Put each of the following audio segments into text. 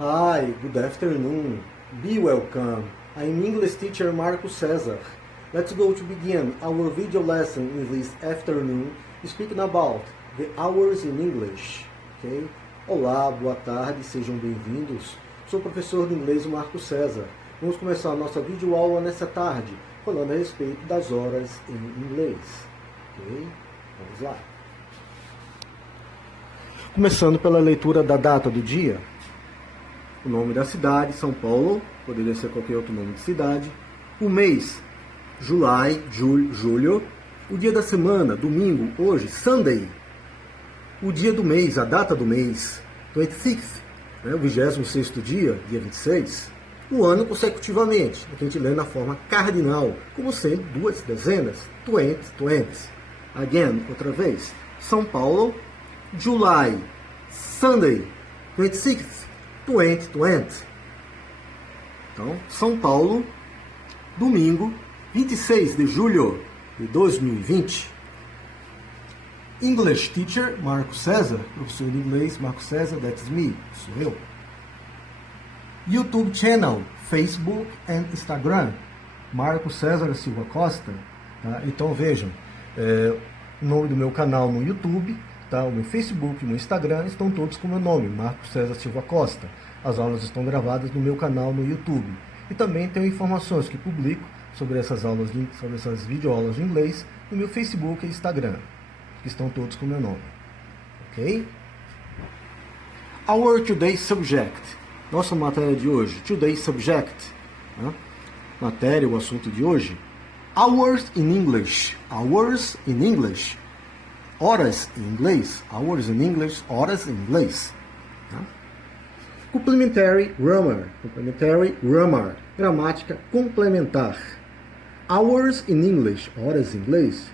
Hi, good afternoon. Be welcome. I'm English teacher Marco Cesar. Let's go to begin our video lesson in this afternoon, speaking about the hours in English. Okay? Olá, boa tarde, sejam bem-vindos. Sou o professor de inglês Marco Cesar. Vamos começar a nossa videoaula nessa tarde, falando a respeito das horas em inglês. Ok? Vamos lá. Começando pela leitura da data do dia. O nome da cidade, São Paulo, poderia ser qualquer outro nome de cidade. O mês, July, julho. O dia da semana, domingo, hoje, Sunday. O dia do mês, a data do mês, 26th, né, o 26º dia, dia 26. O ano consecutivamente, que a gente lê na forma cardinal, como sendo duas dezenas, 20. Again, outra vez, São Paulo, July, Sunday, 26th. 2020. Então, São Paulo, domingo, 26 de julho de 2020. English teacher, Marco Cesar, professor de inglês, Marco Cesar, that's me, sou eu. YouTube channel, Facebook and Instagram, Marco Cesar Silva Costa. Tá? Então, vejam, o nome do meu canal no YouTube, tá? O meu Facebook e o meu Instagram estão todos com o meu nome, Marco Cesar Silva Costa. As aulas estão gravadas no meu canal no YouTube. E também tenho informações que publico sobre essas aulas, sobre essas videoaulas de inglês no meu Facebook e Instagram, que estão todos com o meu nome. Ok? Our today's subject. Nossa matéria de hoje. Today's subject. Né? Matéria, o assunto de hoje. Hours in English. Hours in English. Horas em inglês, hours in English, horas em inglês. Tá? Complementary grammar, gramática complementar. Hours in English, horas em inglês,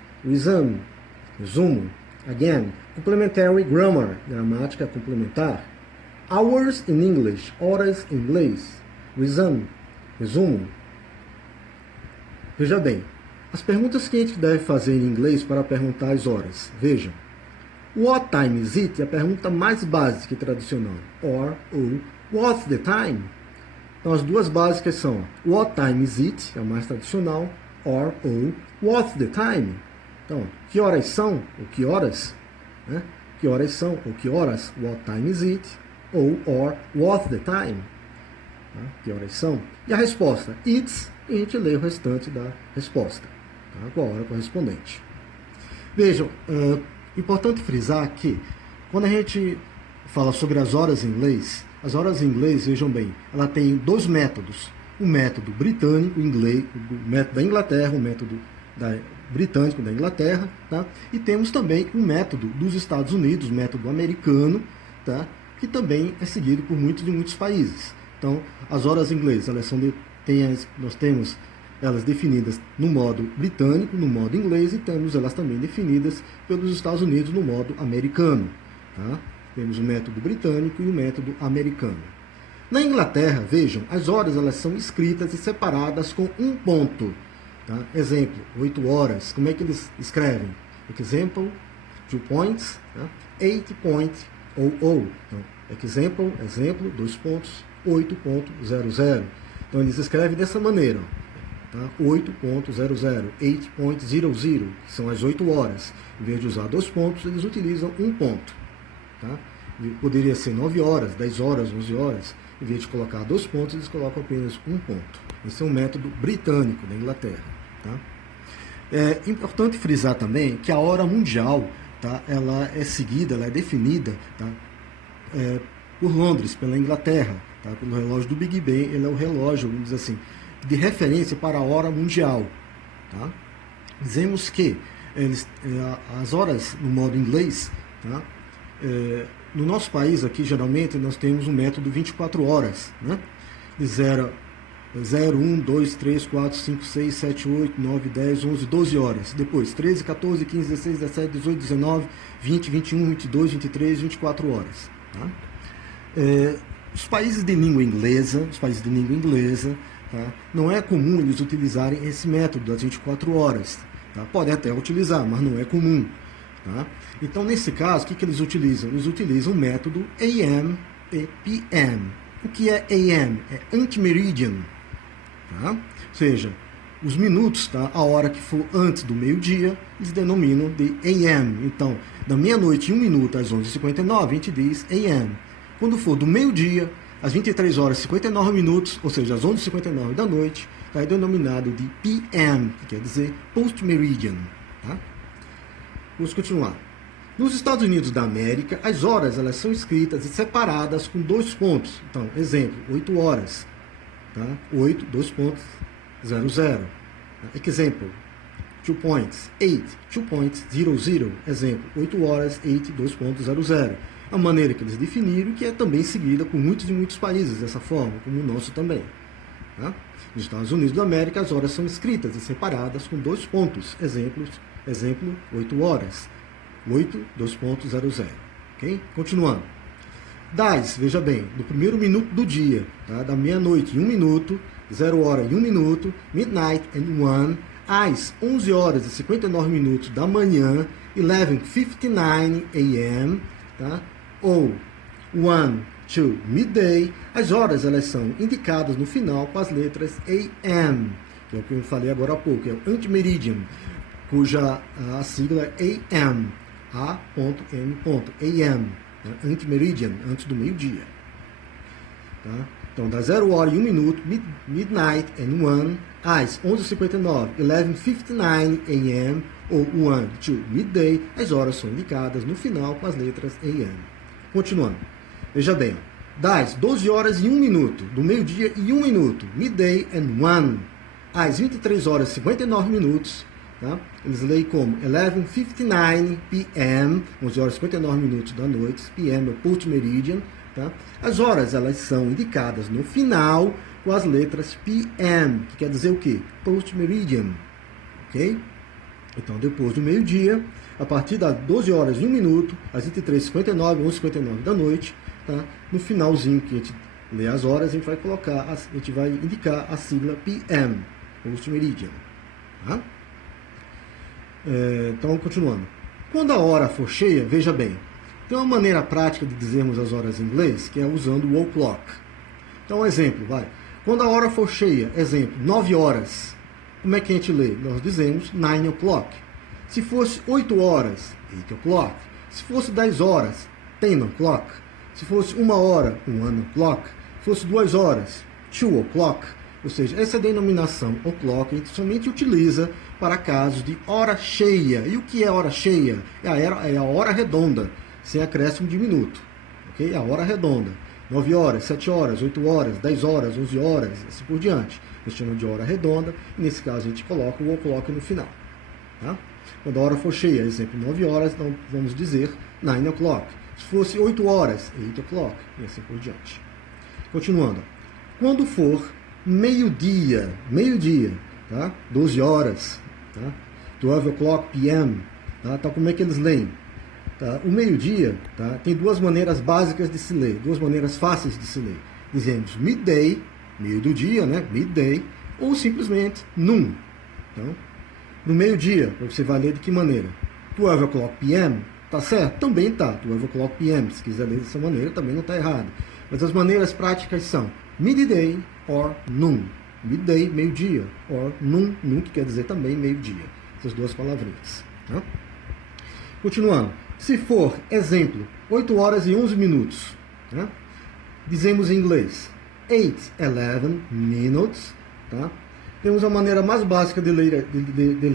resumo, again, complementary grammar, gramática complementar. Hours in English, horas em inglês, resumo. Veja bem. As perguntas que a gente deve fazer em inglês para perguntar as horas. Vejam. What time is it? É a pergunta mais básica e tradicional. Or, ou, what's the time? Então, as duas básicas são what time is it? É a mais tradicional. Or, ou, what's the time? Então, que horas são? Ou que horas? Né? Que horas são? Ou que horas? What time is it? Ou, or, what's the time? Tá? Que horas são? E a resposta? It's. E a gente lê o restante da resposta. Com a hora correspondente. Vejam, importante frisar que quando a gente fala sobre as horas em inglês, as horas em inglês, vejam bem, ela tem dois métodos. O método britânico, inglês, o método da Inglaterra, o método britânico da Inglaterra, tá? E temos também o método dos Estados Unidos, o método americano, tá? Que também é seguido por muitos países. Então, as horas em inglês, elas são nós temos elas definidas no modo britânico, no modo inglês, e temos elas também definidas pelos Estados Unidos no modo americano. Tá? Temos o método britânico e o método americano. Na Inglaterra, vejam, as horas elas são escritas e separadas com um ponto. Tá? Exemplo, 8 horas. Como é que eles escrevem? Example, 2 points, tá? 8 point, ou. Então, exemplo, 2 pontos, 8.00. Então, eles escrevem dessa maneira, ó. Tá? 8.00, 8.00, que são as 8 horas. Em vez de usar 2 pontos, eles utilizam um ponto. Tá? Poderia ser 9 horas, 10 horas, 11 horas. Em vez de colocar 2 pontos, eles colocam apenas um ponto. Esse é um método britânico da Inglaterra. Tá? É importante frisar também que a hora mundial, tá, ela é seguida, ela é definida, tá, por Londres, pela Inglaterra, tá, pelo relógio do Big Ben. Ele é o relógio, vamos dizer assim, de referência para a hora mundial. Tá? Dizemos que as horas no modo inglês, tá? No nosso país aqui, geralmente, nós temos um método 24 horas, né? De 0, 1, 2, 3, 4, 5, 6, 7, 8, 9, 10, 11, 12 horas. Depois, 13, 14, 15, 16, 17, 18, 19, 20, 21, 22, 23, 24 horas. Tá? Os países de língua inglesa, tá? Não é comum eles utilizarem esse método das 24 horas. Tá? Podem até utilizar, mas não é comum. Tá? Então, nesse caso, o que eles utilizam? Eles utilizam o método AM e PM. O que é AM? É antimeridian, tá? Ou seja, os minutos, tá? A hora que for antes do meio-dia, eles denominam de AM. Então, da meia-noite e 1 minuto às 11h59, a gente diz AM. Quando for do meio-dia às 23 horas e 59 minutos, ou seja, às 11h59 da noite, tá? É denominado de PM, que quer dizer post-meridian, tá? Vamos continuar. Nos Estados Unidos da América, as horas elas são escritas e separadas com 2 pontos. Então, exemplo, 8 horas, tá? 8, 2 pontos, 00. Example, 2 points, 8, 2 points, 00. Exemplo, 8 horas, 8, 2 pontos, 00. A maneira que eles definiram, que é também seguida por muitos e muitos países dessa forma, como o nosso também. Tá? Nos Estados Unidos da América, as horas são escritas e separadas com 2 pontos. Exemplo, 8 horas. 8, 2.00. Ok? Continuando. Das, veja bem, no primeiro minuto do dia, tá? Da meia-noite e 1 minuto, 0 hora e 1 minuto, midnight and 1, às 11 horas e 59 minutos da manhã, 11:59 a.m., tá? Ou 1 to midday, as horas elas são indicadas no final com as letras AM, que é o que eu falei agora há pouco, é o antimeridian, cuja a sigla é AM. A.M. AM, né? Antimeridian, antes do meio-dia. Tá? Então, da 0 hora e 1 minuto, midnight and 1, às 11h59, 11:59 a.m. ou 1 to midday, as horas são indicadas no final com as letras AM. Continuando. Veja bem, das 12 horas e 1 minuto, do meio-dia e 1 minuto, midday and 1, às 23 horas e 59 minutos, tá? Eles leem como 11:59 p.m., 11 horas e 59 minutos da noite, p.m. é post-meridian, tá? As horas elas são indicadas no final com as letras p.m., que quer dizer o quê? Post-meridian, ok? Então, depois do meio-dia, a partir das 12 horas e 1 minuto, às 23h59, 11h59 da noite, tá? No finalzinho que a gente lê as horas, a gente vai colocar, a gente vai indicar a sigla p.m., post-meridian, tá? Então, continuando. Quando a hora for cheia, veja bem, tem uma maneira prática de dizermos as horas em inglês, que é usando o o'clock. Então, um exemplo, vai. Quando a hora for cheia, exemplo, 9 horas. Como é que a gente lê? Nós dizemos 9 o'clock. Se fosse 8 horas, 8 o'clock. Se fosse 10 horas, 10 o'clock. Se fosse 1 hora, 1 o'clock. Se fosse 2 horas, 2 o'clock. Ou seja, essa denominação o'clock a gente somente utiliza para casos de hora cheia. E o que é hora cheia? É a hora redonda, sem acréscimo de minuto. Okay? A hora redonda. 9 horas, 7 horas, 8 horas, 10 horas, 11 horas, assim por diante. Eles chamam de hora redonda, e nesse caso a gente coloca o o'clock no final. Tá? Quando a hora for cheia, exemplo, 9 horas, então vamos dizer 9 o'clock. Se fosse 8 horas, 8 o'clock, e assim por diante. Continuando. Quando for meio-dia, tá? 12 horas, tá? 12 o'clock p.m., tá? Então, como é que eles leem? Tá? O meio-dia, tá? Tem 2 maneiras básicas de se ler, 2 maneiras fáceis de se ler. Dizemos midday, meio do dia, né? Midday, ou simplesmente noon. Então, no meio-dia, você vai ler de que maneira? 12 o'clock p.m., tá certo? Também tá, 12 o'clock p.m., se quiser ler dessa maneira, também não está errado. Mas as maneiras práticas são midday or noon. Midday, meio-dia, or noon, que quer dizer também meio-dia. Essas 2 palavrinhas. Tá? Continuando. Se for, exemplo, 8 horas e 11 minutos. Tá? Dizemos em inglês 8:11 minutes. Tá? Temos a maneira mais básica de ler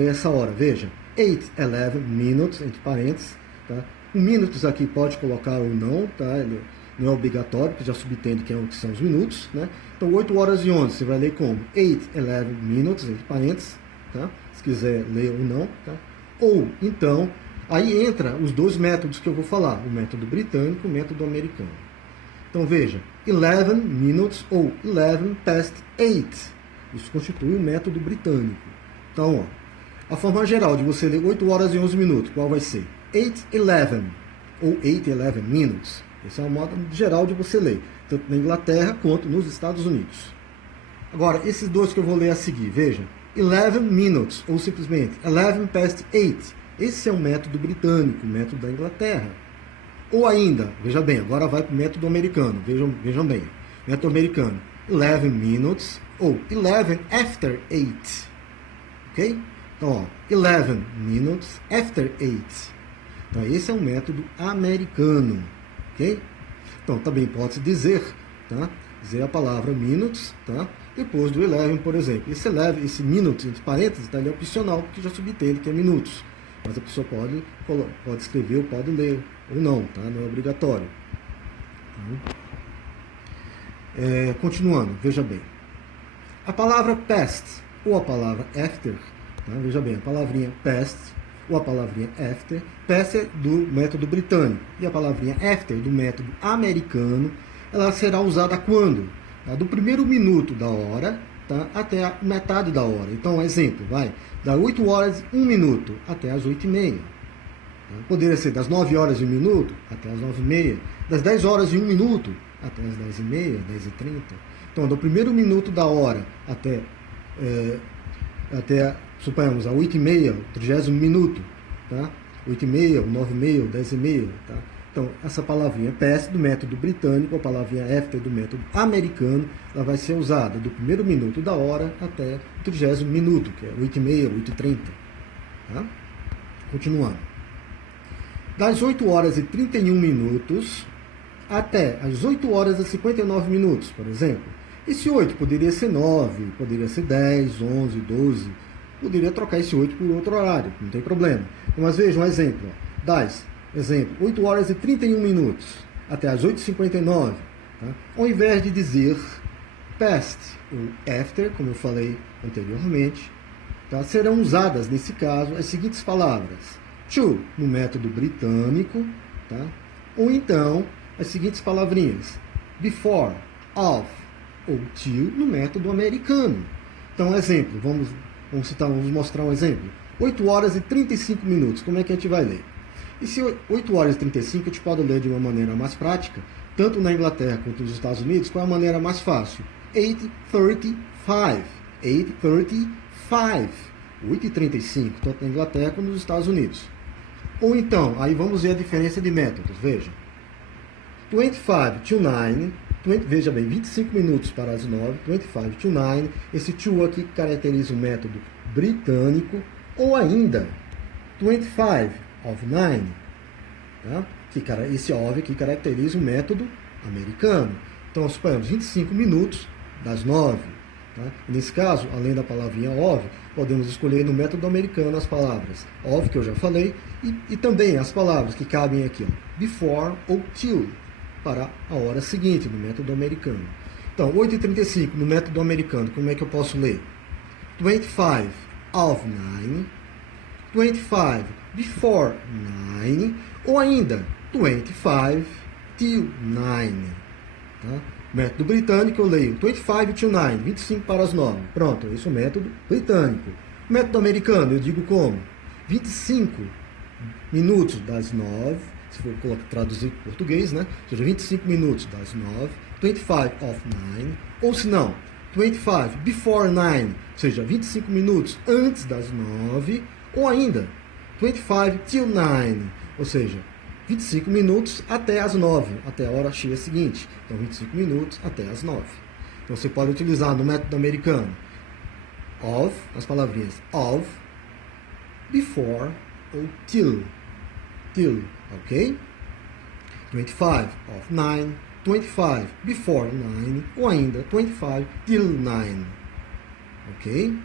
essa hora. Veja, 8:11 minutes, entre parênteses. Tá? O minutos aqui pode colocar ou não, tá? Ele não é obrigatório, porque já subentende que são os minutos, né? Então, 8 horas e 11, você vai ler como 8:11 minutes, entre parênteses, tá? Se quiser ler ou não, tá? Ou, então, aí entra os 2 métodos que eu vou falar, o método britânico e o método americano. Então, veja, 11 minutes ou 11 past 8. Isso constitui o método britânico. Então, ó, a forma geral de você ler 8 horas e 11 minutos, qual vai ser? 8:11 ou 8:11 minutes. Esse é o modo geral de você ler, tanto na Inglaterra quanto nos Estados Unidos. Agora, esses 2 que eu vou ler a seguir, veja. 11 minutes, ou simplesmente 11 past 8. Esse é o método britânico, o método da Inglaterra. Ou ainda, veja bem, agora vai para o método americano, vejam bem. Método americano. 11 minutes ou 11 after 8. Ok? Então, ó, 11 minutes after 8. Então, esse é um método americano. Ok? Então, também pode-se dizer, tá? Dizer a palavra minutes, tá? Depois do 11, por exemplo. Esse minutes, entre parênteses, tá? Ele é opcional, porque já subentende que é minutos. Mas a pessoa pode escrever ou pode ler, ou não, tá? Não é obrigatório. Continuando, veja bem. A palavra past ou a palavra after, tá? Veja bem, a palavrinha past ou a palavrinha after, past é do método britânico e a palavrinha after do método americano, ela será usada quando? Tá? Do primeiro minuto da hora, tá? Até a metade da hora. Então, exemplo, vai da 8 horas e 1 minuto até as 8h30. Tá? Poderia ser das 9 horas e 1 minuto até as 9h30, das 10 horas e 1 minuto até as 10h30, 10h30. Então, do primeiro minuto da hora até suponhamos, a 8h30, o 30º minuto, tá? 8h30, o 9h30, o 10h30, tá? Então, essa palavrinha past do método britânico, a palavrinha after do método americano, ela vai ser usada do primeiro minuto da hora até o 30º minuto, que é 8h30, 8h30. Tá? Continuando. Das 8 horas e 31 minutos até as 8 horas e 59 minutos, por exemplo. Esse 8 poderia ser 9, poderia ser 10, 11, 12. Poderia trocar esse 8 por outro horário, não tem problema. Mas veja um exemplo. Exemplo, 8 horas e 31 minutos até as 8h59. Tá? Ao invés de dizer past ou after, como eu falei anteriormente, tá? Serão usadas, nesse caso, as seguintes palavras. To, no método britânico, tá? Ou então, as seguintes palavrinhas. Before, of ou till, no método americano. Então, exemplo, vamos mostrar um exemplo. 8 horas e 35 minutos, como é que a gente vai ler? E se 8 horas e 35 a gente pode ler de uma maneira mais prática, tanto na Inglaterra quanto nos Estados Unidos, qual é a maneira mais fácil? 8:35. 8:35. 8h35, tanto na Inglaterra quanto nos Estados Unidos. Ou então, aí vamos ver a diferença de métodos, veja. 25 to 9, veja bem, 25 minutos para as 9, 25 to 9, esse to aqui caracteriza o método britânico, ou ainda 25 of 9, tá? Esse of aqui caracteriza o método americano. Então, suponhamos 25 minutos das 9. Tá? Nesse caso, além da palavrinha of, podemos escolher no método americano as palavras of, que eu já falei, e também as palavras que cabem aqui, ó, before ou till, para a hora seguinte, no método americano. Então, 8h35 no método americano, como é que eu posso ler? 25 of 9, 25 before 9, ou ainda 25 till 9. Tá? Método britânico eu leio 25 to 9, 25 para as 9. Pronto, esse é o método britânico. Método americano eu digo como? 25 minutos das 9, se for traduzir para português, né? Ou seja, 25 minutos das 9, 25 of 9, ou se não, 25 before 9, ou seja, 25 minutos antes das 9, ou ainda 25 till 9, ou seja, 25 minutos até as 9, até a hora cheia seguinte. Então, 25 minutos até as 9. Então, você pode utilizar no método americano of, as palavrinhas of, before ou till. Till, ok? 25 of 9, 25 before 9, ou ainda 25 till 9. Ok?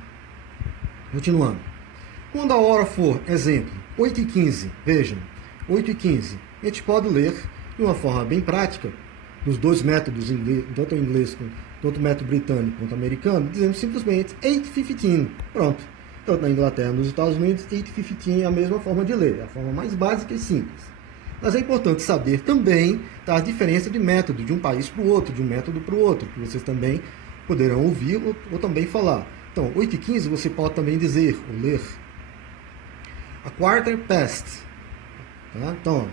Continuando. Quando a hora for, exemplo, 8h15, vejam, 8h15, a gente pode ler de uma forma bem prática, nos dois métodos, tanto o inglês quanto o método britânico quanto o americano, dizendo simplesmente 8:15. Pronto. Tanto na Inglaterra nos Estados Unidos, 8:15 é a mesma forma de ler, é a forma mais básica e simples. Mas é importante saber também a diferença de método de um país para o outro, de um método para o outro, que vocês também poderão ouvir ou também falar. Então, 8h15 você pode também dizer ou ler a quarter past. Tá? Então,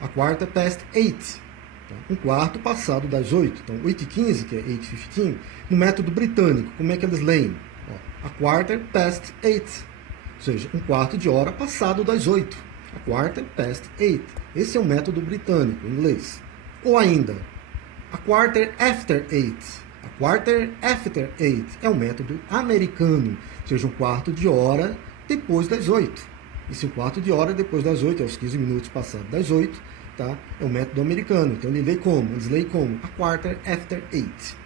a quarter past 8. Tá? Um quarto passado das 8. Então, 8h15, que é 8:15, no método britânico, como é que eles leem? Ó, a quarter past 8. Ou seja, um quarto de hora passado das 8. A quarter past 8. Esse é o método britânico, em inglês. Ou ainda, A quarter after 8. A quarter after 8 é um método americano, ou seja, um quarto de hora depois das 8. Esse um quarto de hora depois das 8, é os 15 minutos passados das 8, tá? É um método americano. Então eles leem como? A quarter after 8.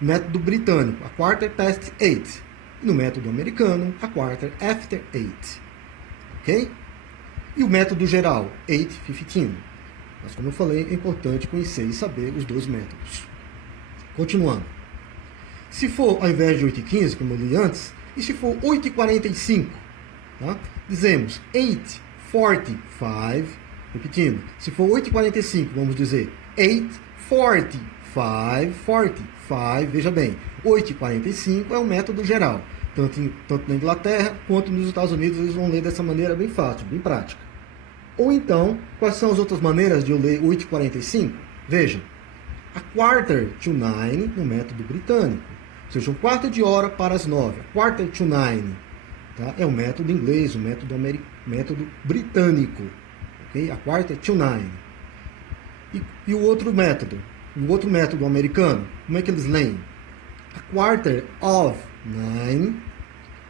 Método britânico, a quarter past 8. E no método americano, a quarter after 8. Ok? E o método geral, 8:15. Mas como eu falei, é importante conhecer e saber os dois métodos. Continuando. Se for ao invés de 8:15, como eu li antes, e se for 8:45, tá? Dizemos 8:45, repetindo. Se for 8:45, vamos dizer 8:45, veja bem, 8:45 é um método geral. Tanto na Inglaterra quanto nos Estados Unidos eles vão ler dessa maneira bem fácil, bem prática. Ou então, quais são as outras maneiras de eu ler 8:45? Vejam, a quarter to 9 no método britânico, ou seja, um quarto de hora para as 9. A quarter to 9, tá? É o método inglês, o método britânico, ok? A quarter to 9. E o outro método americano, como é que eles leem? A quarter of 9,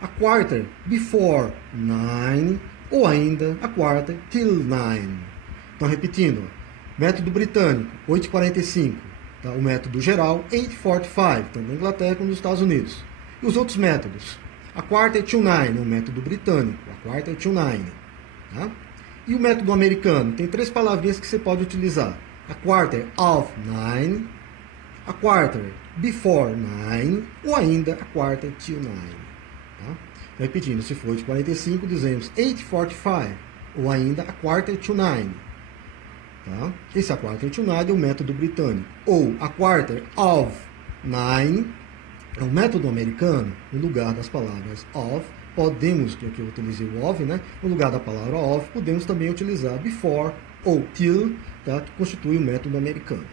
a quarter before 9, ou ainda a quarter till 9. Então, repetindo, método britânico, 8:45, tá? O método geral, 8:45, tanto na Inglaterra como nos Estados Unidos. E os outros métodos? A quarter to 9 é um método britânico, a quarter to 9. Tá? E o método americano, tem 3 palavrinhas que você pode utilizar. A quarter of 9, a quarter before 9, ou ainda a quarter till 9. Tá? Repetindo, se for de 45, dizemos 8:45, ou ainda a quarter to 9. Tá? Esse a quarter to 9 é o método britânico. Ou a quarter of 9 é um método americano. No lugar das palavras of, podemos, que aqui eu utilizei o of, né? No lugar da palavra of, podemos também utilizar before ou till, tá? Que constitui o método americano.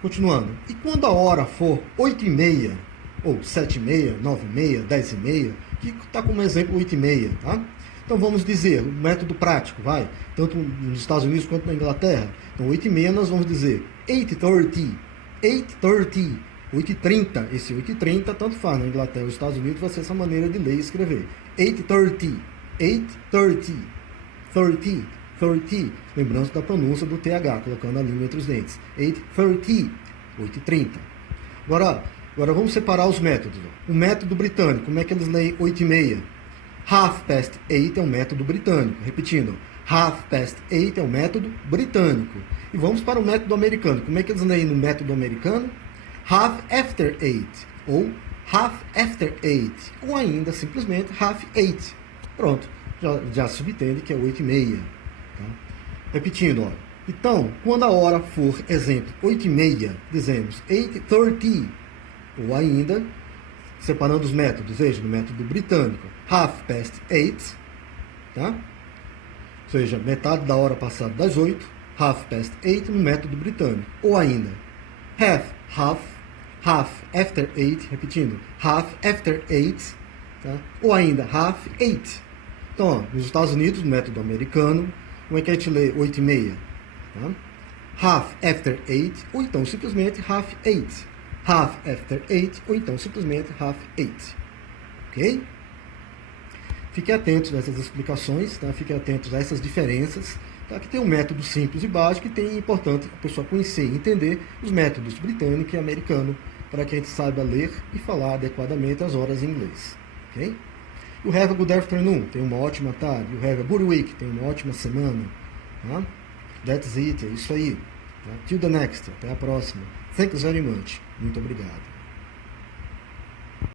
Continuando. E quando a hora for 8:30, ou 7:30, 9:30, 10:30, que está como exemplo 8:30, tá? Então vamos dizer, o método prático, vai, tanto nos Estados Unidos quanto na Inglaterra. Então 8:30 nós vamos dizer 8:30, 8:30, 8:30, esse 8:30 tanto faz, na Inglaterra ou nos Estados Unidos vai ser essa maneira de ler e escrever. 8:30, 8:30, 30, 30, lembrando da pronúncia do TH, colocando a língua entre os dentes. 8:30, 8:30. Agora vamos separar os métodos. O método britânico, como é que eles leem 8:30? 8:30 é um método britânico. Repetindo, 8:30 é um método britânico. E vamos para o método americano. Como é que eles leem no método americano? 8:30, ou 8:30, ou ainda simplesmente 8:30. Pronto, já se subentende que é 8:30. Tá? Repetindo, ó. Então, quando a hora for, exemplo, 8:30, dizemos 8:30, ou ainda, separando os métodos, veja, no método britânico, 8:30, tá? Ou seja, metade da hora passada das 8, 8:30 no método britânico. Ou ainda, half after 8, repetindo, half after 8, tá? Ou ainda, 8:30. Então, ó, nos Estados Unidos, no método americano, como é que a gente lê 8:30? Tá? Half after 8, ou então simplesmente 8:30. Half after 8, ou então simplesmente 8:30. Ok? Fiquem atentos a essas explicações, tá? Fiquem atentos a essas diferenças, tá? Que tem um método simples e básico, e tem é importante a pessoa conhecer e entender os métodos britânico e americano, para que a gente saiba ler e falar adequadamente as horas em inglês. Ok? You have a good afternoon, tenha uma ótima tarde. You have a good week, tenha uma ótima semana. Tá? That's it, é isso aí. Tá? Till the next, até a próxima. Thanks very much. Muito obrigado.